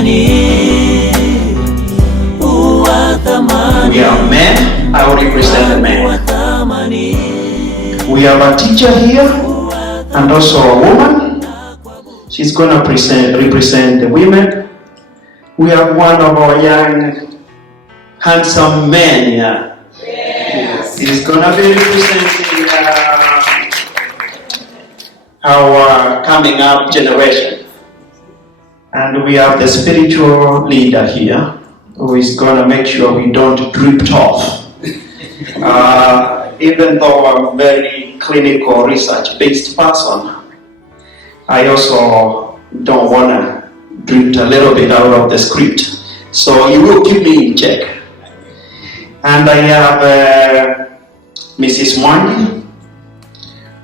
We are men, I will represent the men. We have a teacher here and also a woman. She's going to represent the women. We have one of our young, handsome men here. Yes. He's going to be representing our coming up generation. And we have the spiritual leader here who is going to make sure we don't drift off. Even though I'm a very clinical research-based person, I also don't want to drift a little bit out of the script. So you will keep me in check. And I have Mrs. Mwandi,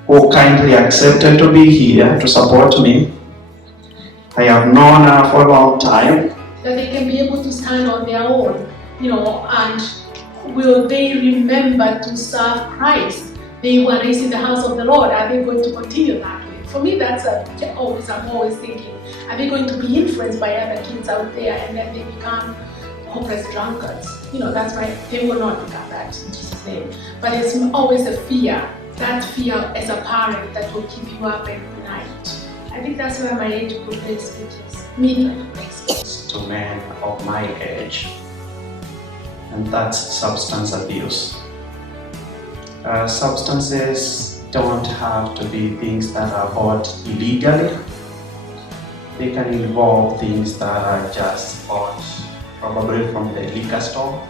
who kindly accepted to be here to support me. I have known her for a long time. That they can be able to stand on their own, and will they remember to serve Christ? They were raised in the house of the Lord. Are they going to continue that way? For me, I'm always thinking, are they going to be influenced by other kids out there and then they become hopeless drunkards? They will not become that in Jesus' name. But it's always a fear, that fear as a parent that will keep you up every night. I think that's where my age group is, to men of my age, and that's substance abuse. Substances don't have to be things that are bought illegally. They can involve things that are just bought probably from the liquor store,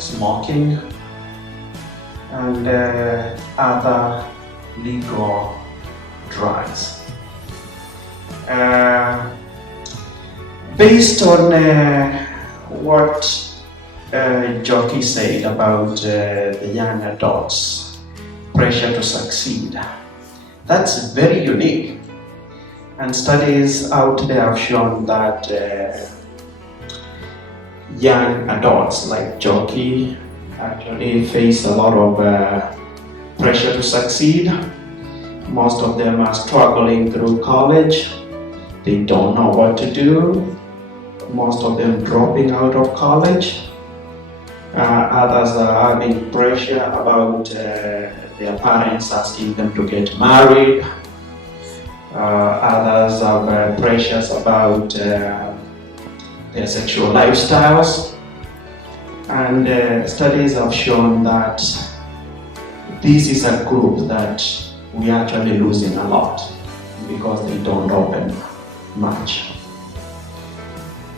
smoking, and other legal drugs. Based on what Jockey said about the young adults' pressure to succeed, that's very unique. And studies out there have shown that young adults like Jockey actually face a lot of pressure to succeed. Most of them are struggling through college. They don't know what to do. Most of them dropping out of college. Others are having pressure about their parents asking them to get married. Others have pressures about their sexual lifestyles. And studies have shown that this is a group that we are actually losing a lot because they don't open much.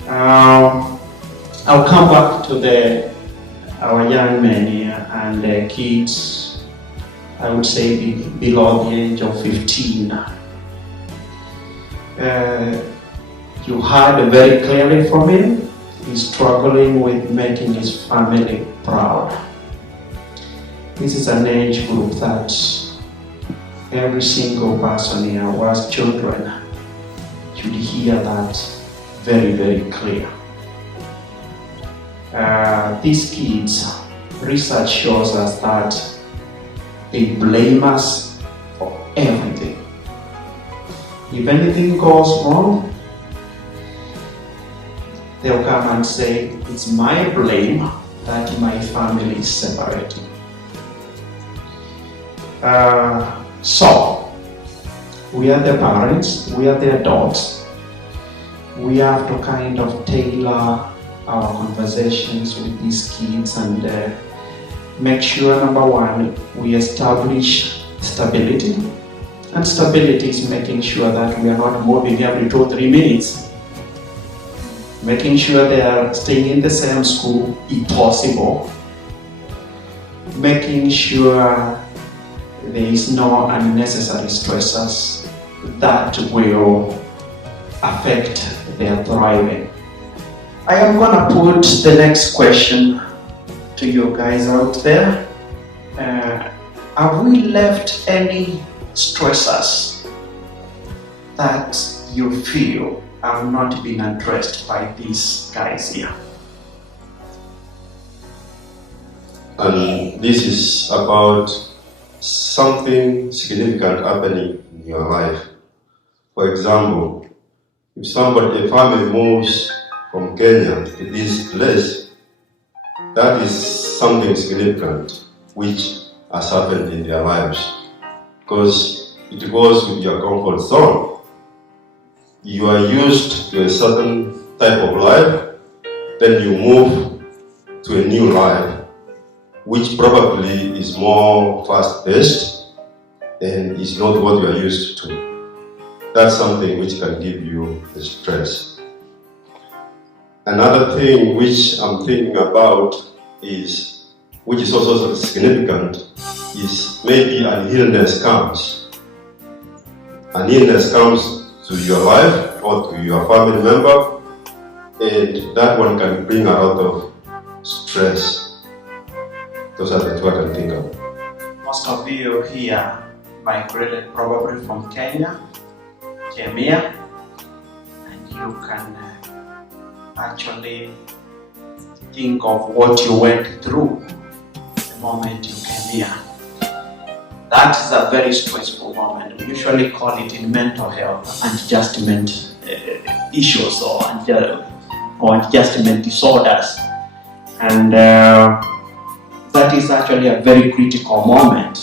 I'll come back to our young men here and kids, I would say below the age of 15. You heard very clearly from him, he's struggling with making his family proud. This is an age group that every single person here who has children should hear that very, very clear. These kids, research shows us that they blame us for everything. If anything goes wrong, they'll come and say, it's my blame that my family is separating. So, we are the parents, we are the adults. We have to kind of tailor our conversations with these kids and make sure, number one, we establish stability. And stability is making sure that we are not moving every 2 or 3 minutes. Making sure they are staying in the same school, if possible. Making sure there is no unnecessary stressors that will affect their thriving. I am gonna put the next question to you guys out there. Have we left any stressors that you feel have not been addressed by these guys here? And this is about something significant happening in your life. For example, if a family moves from Kenya to this place, that is something significant which has happened in their lives, because it goes with your comfort zone. You are used to a certain type of life, then you move to a new life, which probably is more fast-paced and is not what you are used to. That's something which can give you the stress. Another thing which I'm thinking about is, which is also significant, is maybe an illness comes. An illness comes to your life or to your family member, and that one can bring a lot of stress. Those are the two I can think of. Most of you here migrated probably from Kenya, Kemia, and you can actually think of what you went through the moment you came here. That is a very stressful moment. We usually call it in mental health adjustment issues or adjustment disorders. And that is actually a very critical moment.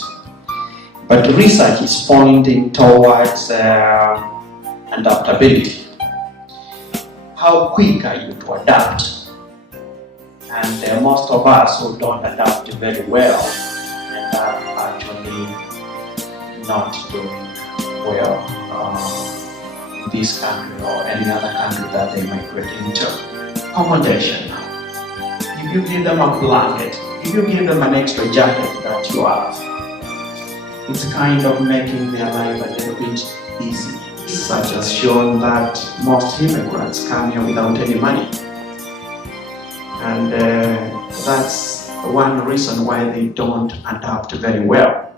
But research is pointing towards adaptability. How quick are you to adapt? And most of us who don't adapt very well end up actually not doing well in this country or any other country that they migrate into. Accommodation. If you give them a blanket, if you give them an extra jacket that you have, it's kind of making their life a little bit easy. Research has shown that most immigrants come here without any money. And that's one reason why they don't adapt very well.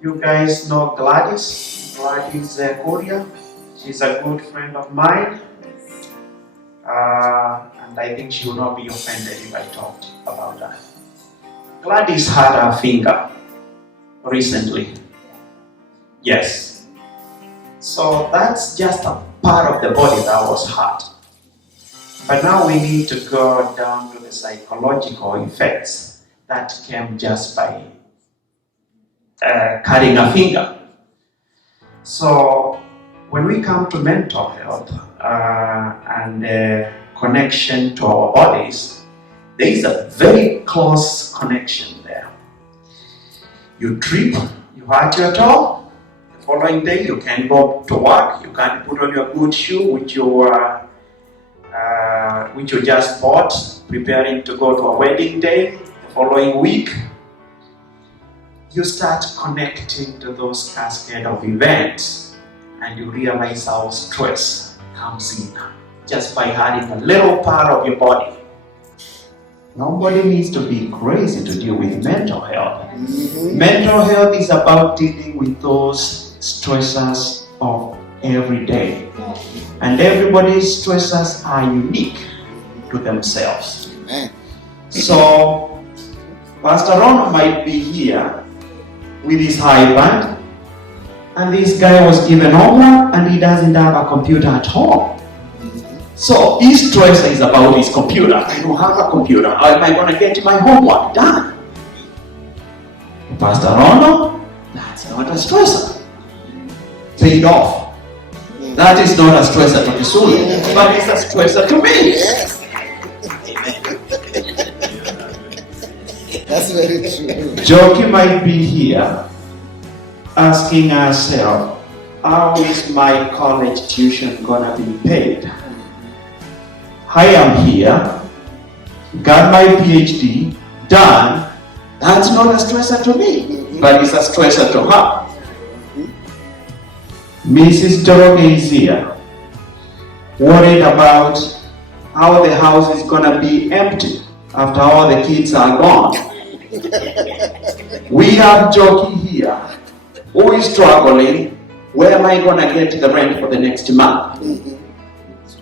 You guys know Gladys Korea. She's a good friend of mine. And I think she will not be offended if I talked about that. Gladys had her finger recently. Yes. So that's just a part of the body that was hurt. But now we need to go down to the psychological effects that came just by cutting a finger. So when we come to mental health and connection to our bodies, there is a very close connection there. You trip, you hurt your toe, the following day you can go to work, you can put on your good shoe which you just bought, preparing to go to a wedding day. The following week, you start connecting to those cascade of events, and you realize how stress comes in just by hurting a little part of your body. Nobody needs to be crazy to deal with mental health. Mental health is about dealing with those stressors of every day. And everybody's stressors are unique to themselves. Amen. So, Pastor Ron might be here with his high band, and this guy was given homework and he doesn't have a computer at home. So his stress is about his computer. I don't have a computer. How am I going to get my homework done? Pastor Ron, that's not a stressor. Paid off. That is not a stressor to Kisuli, but it's a stressor to me. Yes. That's very true. Joki might be here asking herself, how is my college tuition gonna be paid? I am here, got my PhD, done. That's not a stressor to me, but it's a stressor to her. Mrs. Doroge is here, worried about how the house is gonna be empty after all the kids are gone. We have Joki here, who is struggling. Where am I gonna get the rent for the next month?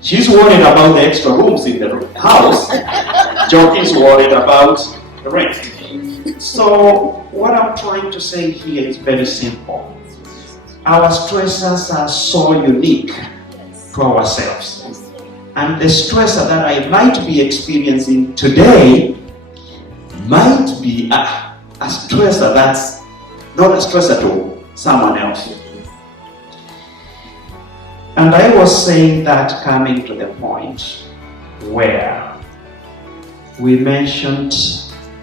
She's worried about the extra rooms in the house. Joki is worried about the rent. So what I'm trying to say here is very simple. Our stressors are so unique to ourselves. And the stress that I might be experiencing today might be a stressor that's not a stressor to someone else. And I was saying that coming to the point where we mentioned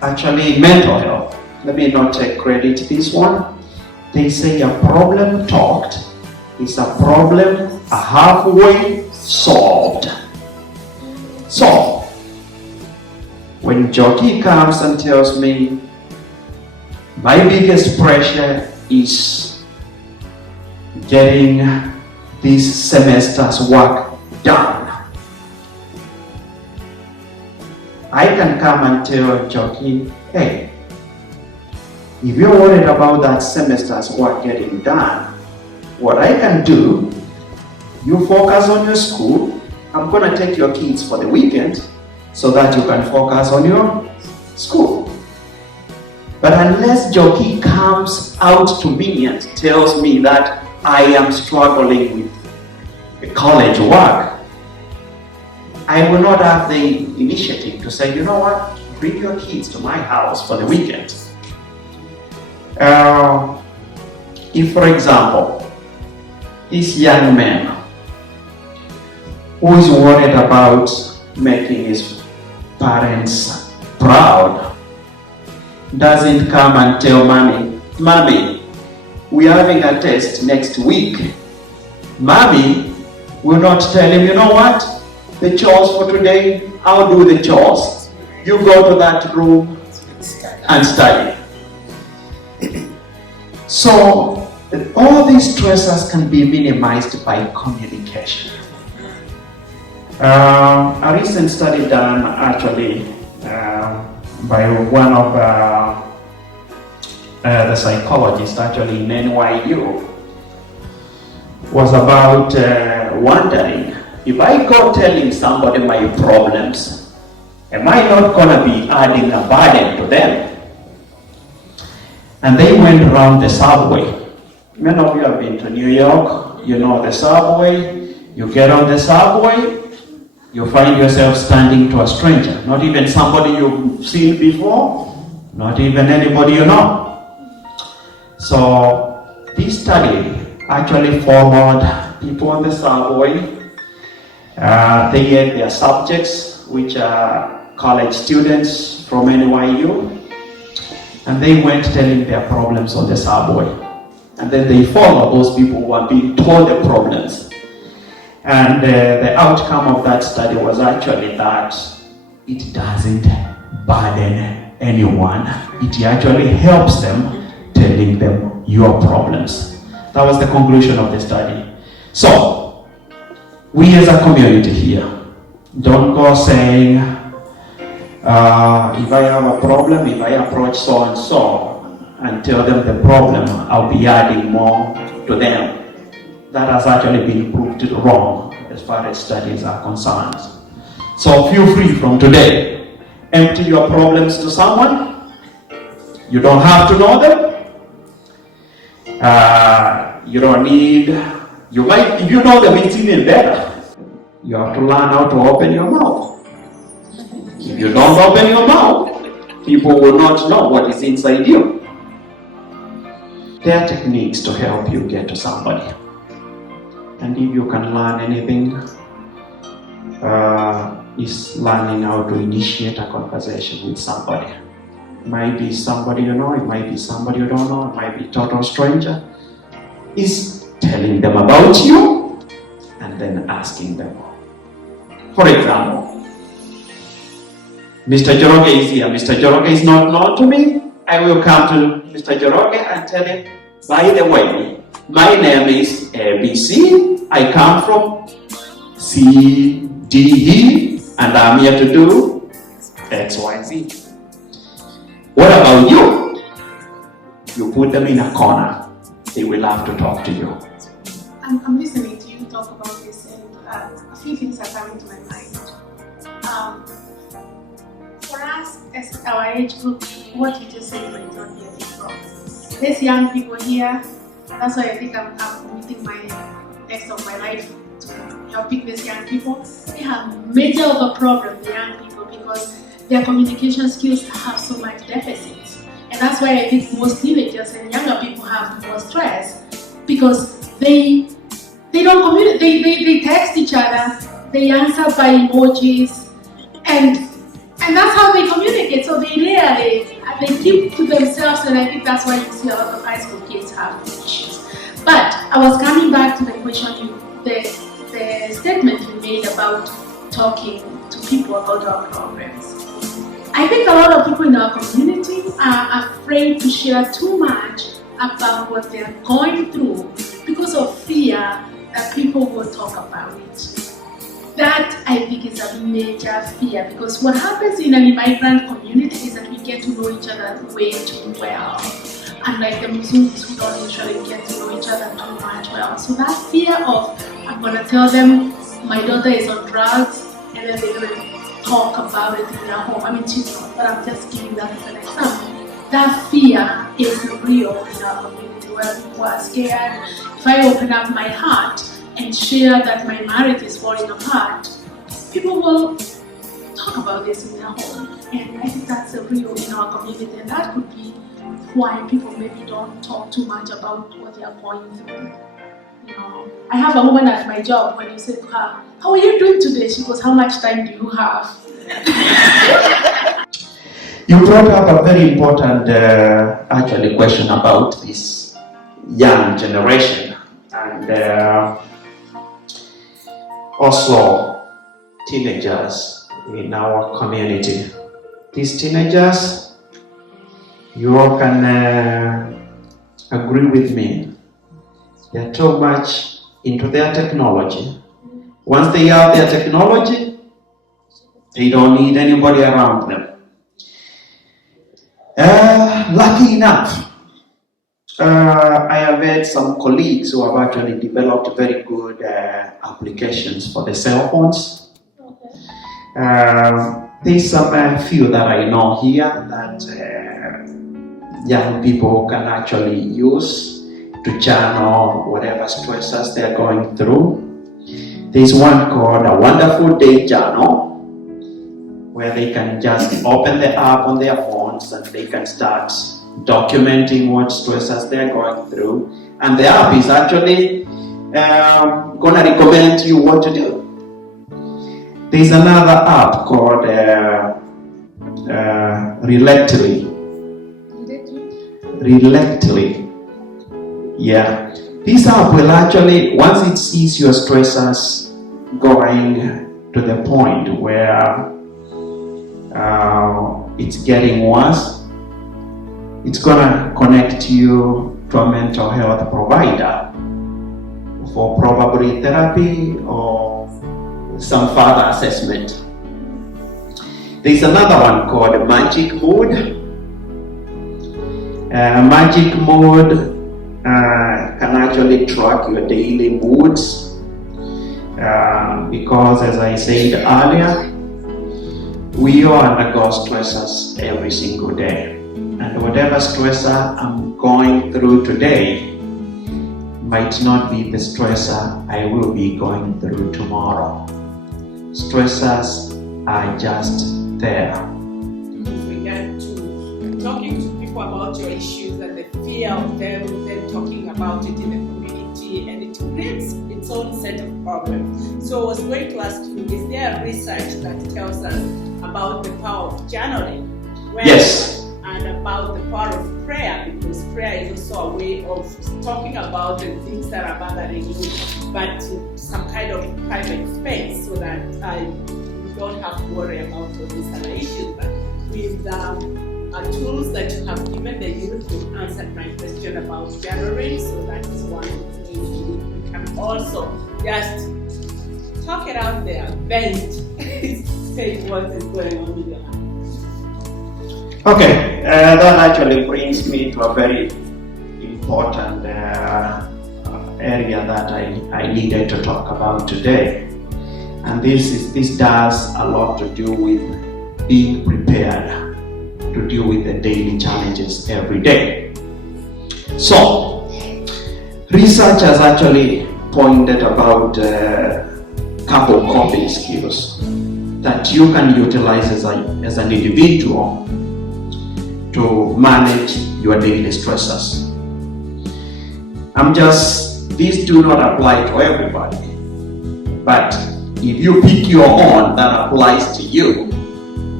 actually mental health. Let me not take credit this one. They say a problem talked is a problem halfway solved. So, when Jockey comes and tells me my biggest pressure is getting this semester's work done, I can come and tell Jockey, hey, if you're worried about that semester's work getting done, what I can do, you focus on your school. I'm going to take your kids for the weekend so that you can focus on your school. But unless Jockey comes out to me and tells me that I am struggling with the college work, I will not have the initiative to say, you know what, bring your kids to my house for the weekend. If, for example, this young man who is worried about making his parents proud doesn't come and tell Mommy, we're having a test next week. Mommy will not tell him, you know what, the chores for today, I'll do the chores. You go to that room and study. So, all these stressors can be minimized by communication. A recent study done actually by one of the psychologists actually in NYU was about wondering, if I go telling somebody my problems, am I not going to be adding a burden to them? And they went around the subway. Many of you have been to New York, you know the subway. You get on the subway, you find yourself standing to a stranger, not even somebody you've seen before, not even anybody you know. So this study actually followed people on the subway. They had their subjects, which are college students from NYU, and they went telling their problems on the subway. And then they followed those people who are being told the problems. And the outcome of that study was actually that it doesn't burden anyone. It actually helps them telling them your problems. That was the conclusion of the study. So, we as a community here, don't go saying, if I have a problem, if I approach so and so and tell them the problem, I'll be adding more to them. That has actually been proved wrong as far as studies are concerned. So feel free from today. Empty your problems to someone. You don't have to know them. You don't need, you might, if you know them, it's even better. You have to learn how to open your mouth. If you don't open your mouth, people will not know what is inside you. There are techniques to help you get to somebody. And if you can learn anything, is learning how to initiate a conversation with somebody. It might be somebody you know, it might be somebody you don't know, it might be a total stranger. Is telling them about you and then asking them. For example, Mr. Joroge is here. Mr. Joroge is not known to me. I will come to Mr. Joroge and tell him, by the way, my name is ABC. I come from CDE and I'm here to do XYZ. What about you? You put them in a corner. They will have to talk to you. I'm listening to you talk about this, and a few things are coming to my mind. For us, as our age group, what you just said might not be a big problem. There's young people here. That's why I think I'm meeting my rest of my life to helping these young people. They have major of a problem, the young people, because their communication skills have so much deficits. And that's why I think most teenagers and younger people have more stress, because they don't communicate, they text each other, they answer by emojis, and that's how they communicate. So they keep to themselves, and I think that's why you see a lot of high school kids have issues. But I was coming back to the question, the statement you made about talking to people about our problems. I think a lot of people in our community are afraid to share too much about what they are going through because of fear that people will talk about it. That, I think, is a major fear, because what happens in an immigrant community is that we get to know each other way too well. Unlike the Muslims who don't usually get to know each other too much well. So that fear of, I'm going to tell them my daughter is on drugs, and then they're going to talk about it in their home. I mean, she's not, but I'm just giving that as an example. That fear is real in our community, where people are scared. If I open up my heart and share that my marriage is falling apart, people will talk about this in their home. And I think that's real in our community, and that could be why people maybe don't talk too much about what they are going through. You know, I have a woman at my job, when you say to her, how are you doing today? She goes, how much time do you have? You brought up a very important actually question about this young generation, and also teenagers in our community. These teenagers, you all can agree with me, they're too much into their technology. Once they have their technology, they don't need anybody around them. Lucky enough, I have had some colleagues who have actually developed very good applications for the cell phones. There's some few that I know here that young people can actually use to channel whatever stresses they're going through. There's one called A Wonderful Day Journal, where they can just open the app on their phones and they can start documenting what stresses they're going through. And the app is actually going to recommend you what to do. There's another app called Relectly. Yeah. This app will actually, once it sees your stresses going to the point where it's getting worse, it's gonna connect you to a mental health provider for probably therapy or some further assessment. There's another one called Magic Mood. Magic Mood can actually track your daily moods because, as I said earlier, we all undergo stresses every single day, and whatever stressor I'm going through today might not be the stressor I will be going through tomorrow. Stressors are just there. With regard to talking to people about your issues and the fear of them talking about it in the community, and it creates its own set of problems. So I was going to ask you, is there research that tells us about the power of journaling? Yes. And about the power of prayer, because prayer is also a way of talking about the things that are bothering you, but in some kind of private space, so that you don't have to worry about all these other issues. But with tools that you have given the youth, you answered my question about journaling, so that is one thing you can also just talk it out there, vent, say what is going on with your life. Okay, that actually brings me to a very important area that I needed to talk about today, and this does a lot to do with being prepared to deal with the daily challenges every day. So, research has actually pointed about couple coping skills that you can utilize as an individual to manage your daily stresses. These do not apply to everybody, but if you pick your own that applies to you,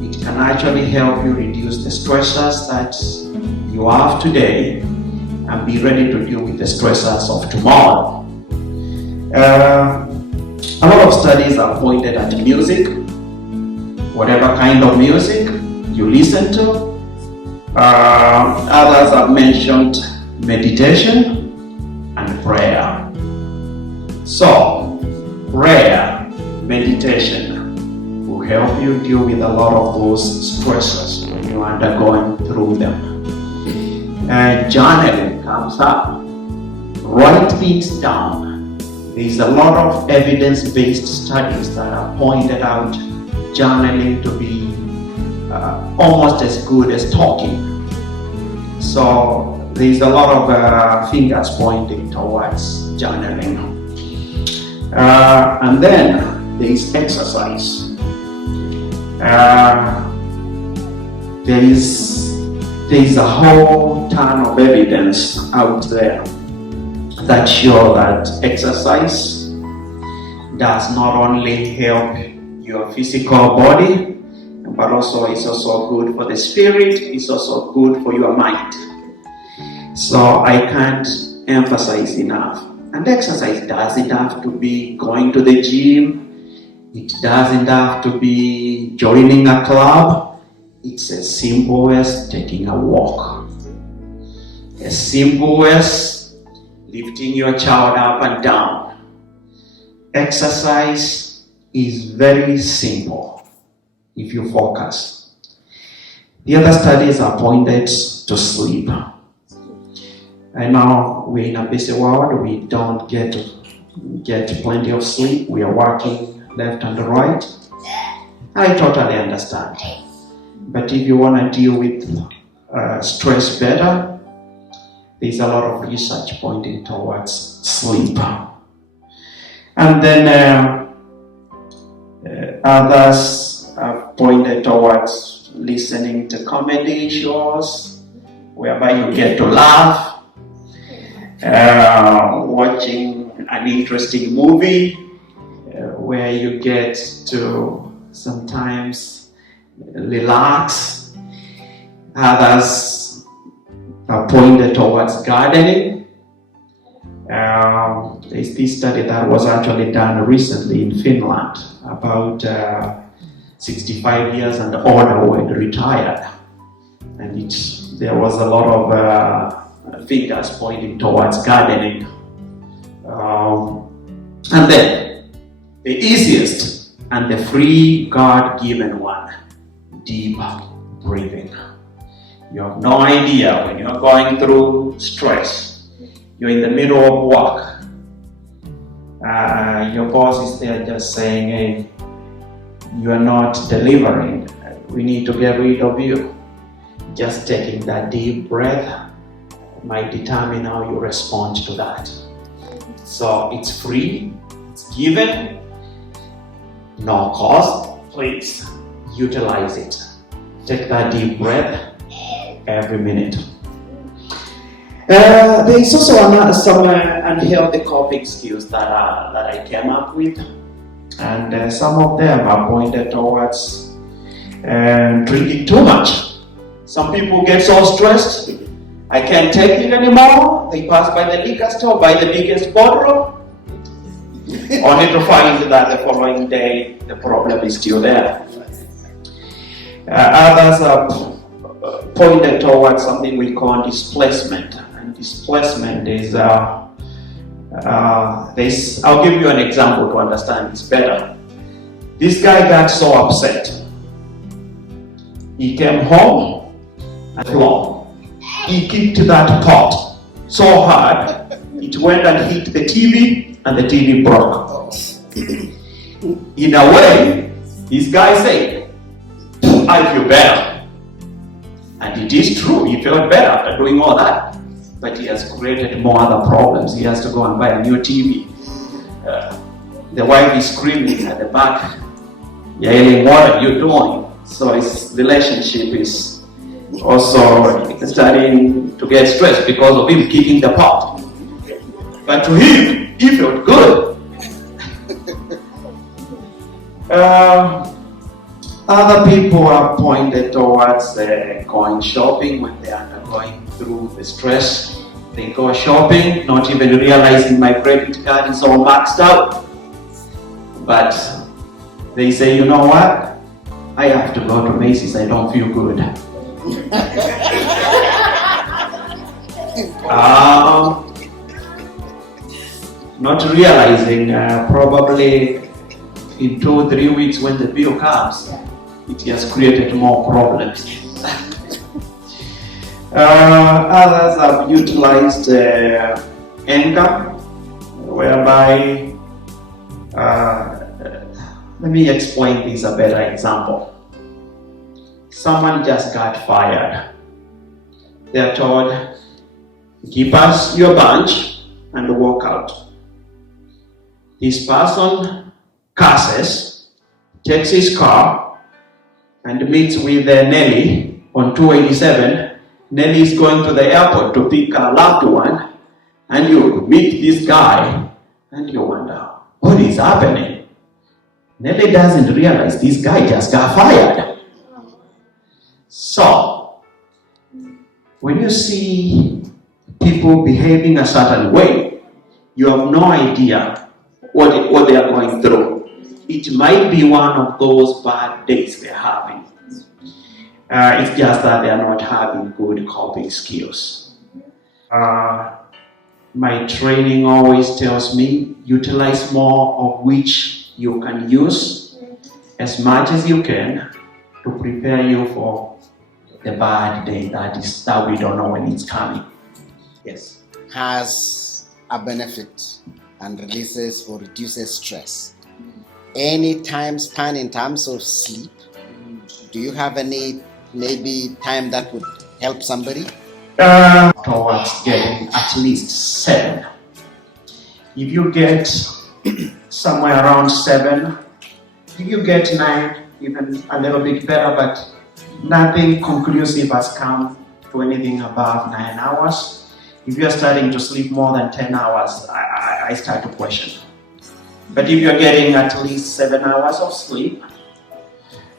it can actually help you reduce the stresses that you have today and be ready to deal with the stresses of tomorrow. A lot of studies are pointed at music, whatever kind of music you listen to. Others have mentioned meditation and prayer. So, prayer, meditation will help you deal with a lot of those stresses when you're undergoing through them. Journaling comes up. Write things down. There's a lot of evidence-based studies that have pointed out journaling to be almost as good as talking. So there's a lot of fingers pointing towards journaling. And then there is exercise. There is a whole ton of evidence out there that show that exercise does not only help your physical body, but also it's also good for the spirit, it's also good for your mind. So I can't emphasize enough. And exercise doesn't have to be going to the gym, it doesn't have to be joining a club. It's as simple as taking a walk, as simple as lifting your child up and down. Exercise is very simple if you focus. The other studies are pointed to sleep. I know we're in a busy world, we don't get plenty of sleep, we are working left and right. I totally understand. But if you want to deal with stress better, there's a lot of research pointing towards sleep. And then others have pointed towards listening to comedy shows, whereby you get to laugh, watching an interesting movie, where you get to sometimes relax. Others are pointed towards gardening. There's this study that was actually done recently in Finland about 65 years and older who had retired, and there was a lot of fingers pointing towards gardening. And then the easiest and the free God-given one, deep breathing. You have no idea when you're going through stress, you're in the middle of work, your boss is there just saying, hey, you are not delivering, we need to get rid of you. Just taking that deep breath might determine how you respond to that. So it's free, it's given, no cost. Please utilize it. Take that deep breath every minute. There is also some unhealthy coping skills that I came up with, and some of them are pointed towards drinking too much. Some people get so stressed, I can't take it anymore. They pass by the liquor store, buy the biggest bottle, only to find that the following day the problem is still there. Others are pointed towards something we call displacement. And displacement is, I'll give you an example to understand this better. This guy got so upset. He came home and he kicked that pot so hard, it went and hit the TV and the TV broke. In a way, this guy said, I feel better. And it is true, he felt better after doing all that. But he has created more other problems. He has to go and buy a new TV. the wife is screaming at the back, yelling, "What are you doing?" So his relationship is also starting to get stressed because of him kicking the pot. But to him, he felt good. Other people are pointed towards going shopping when they are going through the stress. They go shopping, not even realizing my credit card is all maxed out. But they say, "You know what? I have to go to Macy's, I don't feel good." Not realizing probably in 2-3 weeks when the bill comes, it has created more problems. Others have utilized anger, whereby, let me explain this a better example. Someone just got fired. They're told, "Give us your bunch and walk out." This person curses, takes his car, and meets with Nelly on 287. Nelly is going to the airport to pick a loved one, and you meet this guy, and you wonder, what is happening? Nelly doesn't realize this guy just got fired. So, when you see people behaving a certain way, you have no idea what they are going through. It might be one of those bad days they're having. It's just that they are not having good coping skills. My training always tells me, utilize more of which you can use as much as you can to prepare you for the bad day that we don't know when it's coming. Yes. Has a benefit and releases or reduces stress. Any time span in terms of sleep? Do you have any maybe time that would help somebody? Towards getting at least 7. If you get somewhere around 7, if you get 9, even a little bit better, but nothing conclusive has come to anything above 9 hours. If you're starting to sleep more than 10 hours, I start to question. But if you're getting at least 7 hours of sleep,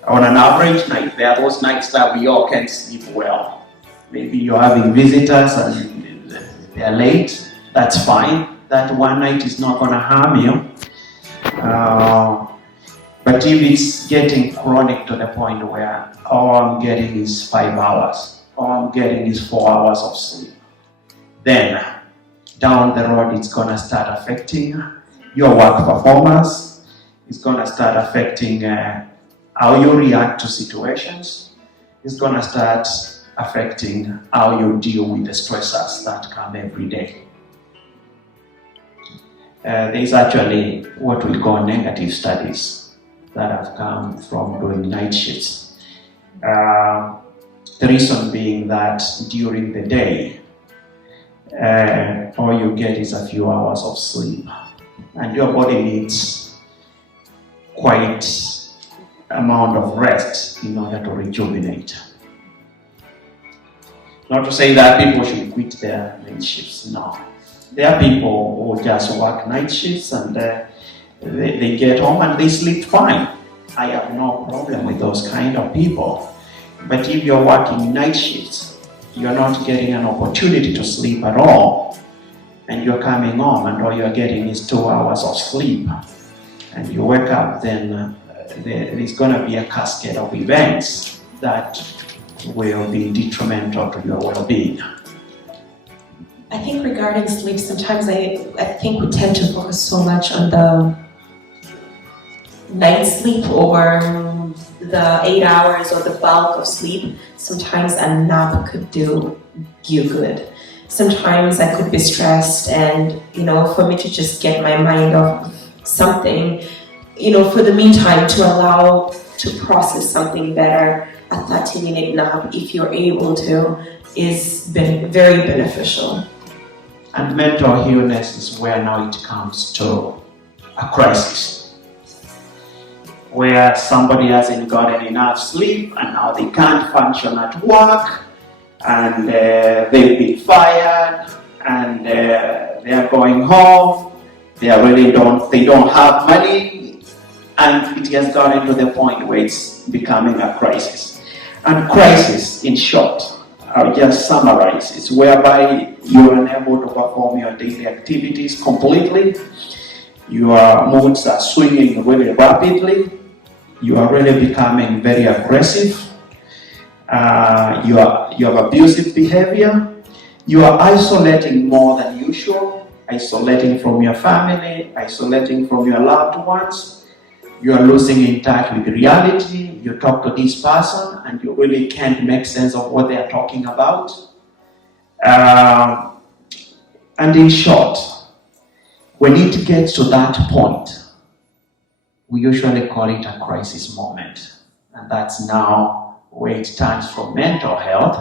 on an average night, there are those nights that we all can't sleep well. Maybe you're having visitors and they're late, that's fine. That one night is not going to harm you. But if it's getting chronic to the point where all I'm getting is 5 hours, all I'm getting is 4 hours of sleep, then down the road it's going to start affecting your work performance. It's going to start affecting how you react to situations. It's going to start affecting how you deal with the stressors that come every day. There's actually what we call negative studies that have come from doing night shifts. The reason being that during the day, all you get is a few hours of sleep, and your body needs quite amount of rest in order to rejuvenate. Not to say that people should quit their night shifts, no. There are people who just work night shifts and they get home and they sleep fine. I have no problem with those kind of people. But if you're working night shifts, you're not getting an opportunity to sleep at all, and you're coming home and all you're getting is 2 hours of sleep, and you wake up, then there's going to be a cascade of events that will be detrimental to your well-being. I think regarding sleep, sometimes I think we tend to focus so much on the night sleep or the 8 hours or the bulk of sleep. Sometimes a nap could do you good. Sometimes I could be stressed and, for me to just get my mind off something, for the meantime to allow to process something better, a 30-minute nap, if you're able to, is very beneficial. And mental illness is where now it comes to a crisis, where somebody hasn't gotten enough sleep and now they can't function at work, and they've been fired, and they are going home. They don't have money, and it has gotten to the point where it's becoming a crisis. And crisis, in short, I'll just summarize, it's whereby you're unable to perform your daily activities completely. Your moods are swinging really rapidly. You are really becoming very aggressive. You have abusive behavior. You are isolating more than usual, isolating from your family, isolating from your loved ones. You are losing in touch with reality. You talk to this person and you really can't make sense of what they are talking about. And in short, when it gets to that point, we usually call it a crisis moment. And that's now where it turns from mental health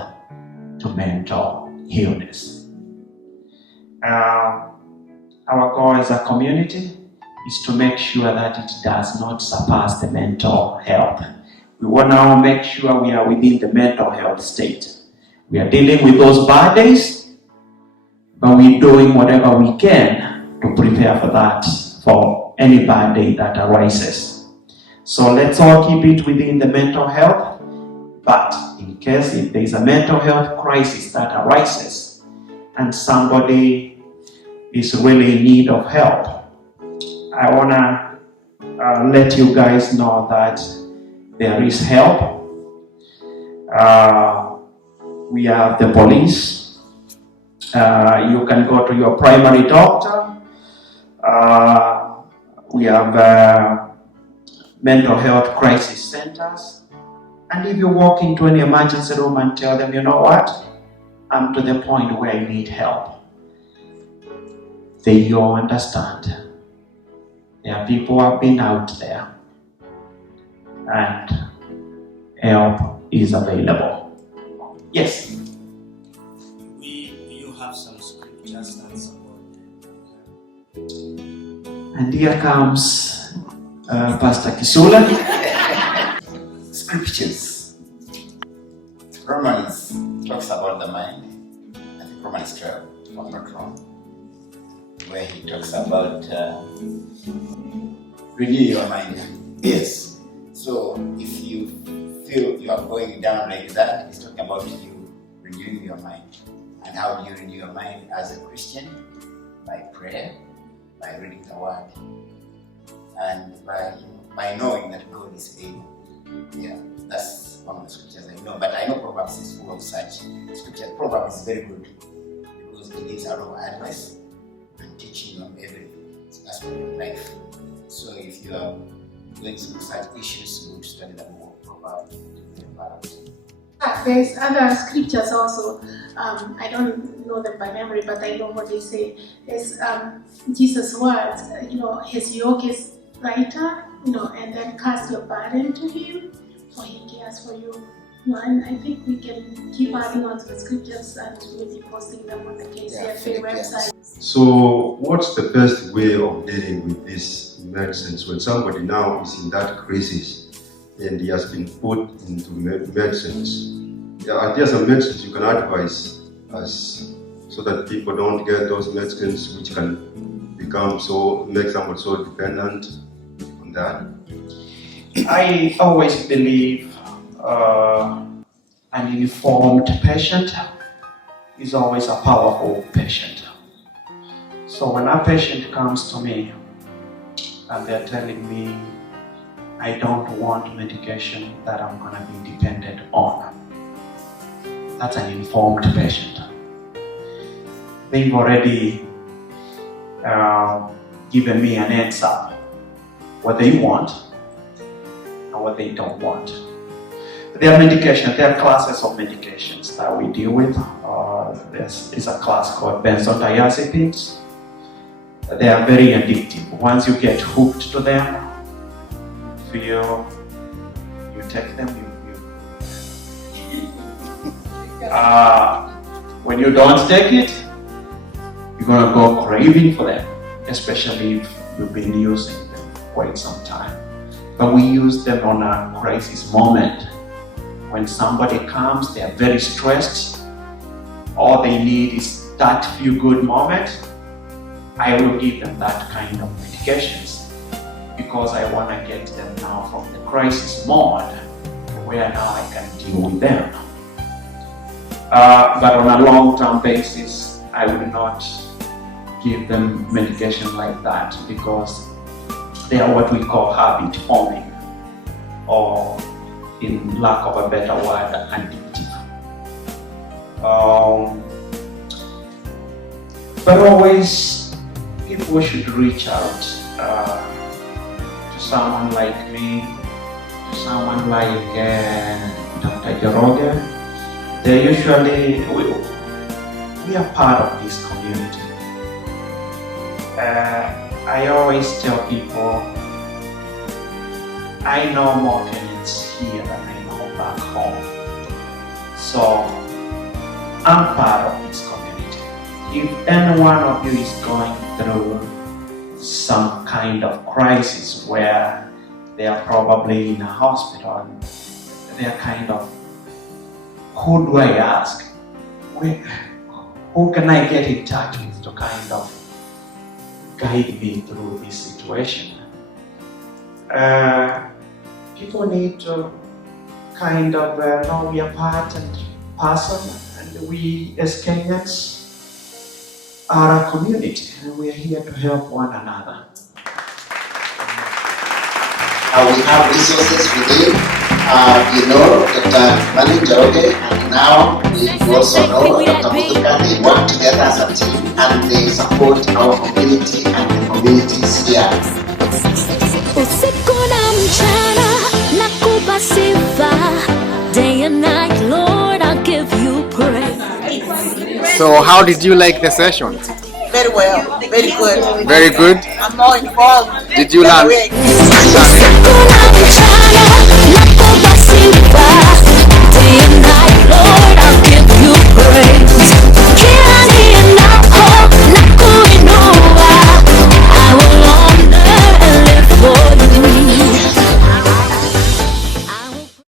to mental illness. Our goal as a community is to make sure that it does not surpass the mental health. We want to make sure we are within the mental health state. We are dealing with those bad days, but we're doing whatever we can to prepare for that, for any bad day that arises. So let's all keep it within the mental health, but in case if there is a mental health crisis that arises and somebody is really in need of help, I want to let you guys know that there is help. We have the police. You can go to your primary doctor. We have mental health crisis centers. And if you walk into an emergency room and tell them, you know what, I'm to the point where I need help, they all understand. There are people who have been out there and help is available. Yes? You have some scriptures that support And here comes Pastor Kisula. Scriptures. Romans talks about the mind. I think Romans 12, if I'm not wrong, where he talks about renew your mind. Yes. So if you feel you are going down like that, he's talking about you renewing your mind. And how do you renew your mind as a Christian? By prayer, by reading the word, and by knowing that God is able. Yeah, that's one of the scriptures I know. But I know Proverbs is full of such scriptures. Proverbs is very good because it gives a lot of advice and teaching on every aspect of life. So if you are going through such issues, you would study the more Proverbs to balance. There's other scriptures also. I don't know them by memory, but I know what they say. There's Jesus' words. His yoke is lighter. And then cast your burden to Him, for He cares for you. And I think we can keep adding on to the scriptures, and we'll be posting them on the KCFA website. So, what's the best way of dealing with these medicines when somebody now is in that crisis and he has been put into medicines? Are there some medicines you can advise us so that people don't get those medicines which can make someone so dependent on that? I always believe an informed patient is always a powerful patient. So when a patient comes to me and they're telling me, I don't want medication that I'm going to be dependent on, that's an informed patient. They've already given me an answer, what they want and what they don't want. There are medications, there are classes of medications that we deal with. There's a class called benzodiazepines. They are very addictive. Once you get hooked to them, you take them, when you don't take it, you're gonna go craving for them, especially if we've been using them for quite some time. But we use them on a crisis moment. When somebody comes, they are very stressed, all they need is that feel good moment. I will give them that kind of medications because I want to get them now from the crisis mode where now I can deal with them. But on a long-term basis, I will not give them medication like that because they are what we call habit forming, or in lack of a better word, addictive. But always, people should reach out to someone like me, to someone like Dr. Joroge. They usually, we are part of this community. I always tell people, I know more Kenyans here than I know back home. So, I'm part of this community. If any one of you is going through some kind of crisis where they are probably in a hospital, they are kind of, who do I ask? Who can I get in touch with to kind of guide me through this situation? People need to kind of know we are part and parcel, and we as Kenyans are a community, and we are here to help one another. We have resources within, Dr. Kimani Joroge, and now we also know Dr. Muthuka. They work together as a team and they support our community and the communities here. Usiku na mchana nakupa sifa, day and night, Lord, I'll give you praise. So how did you like the session? Very well, very good. Very good? I'm more involved. Did you learn?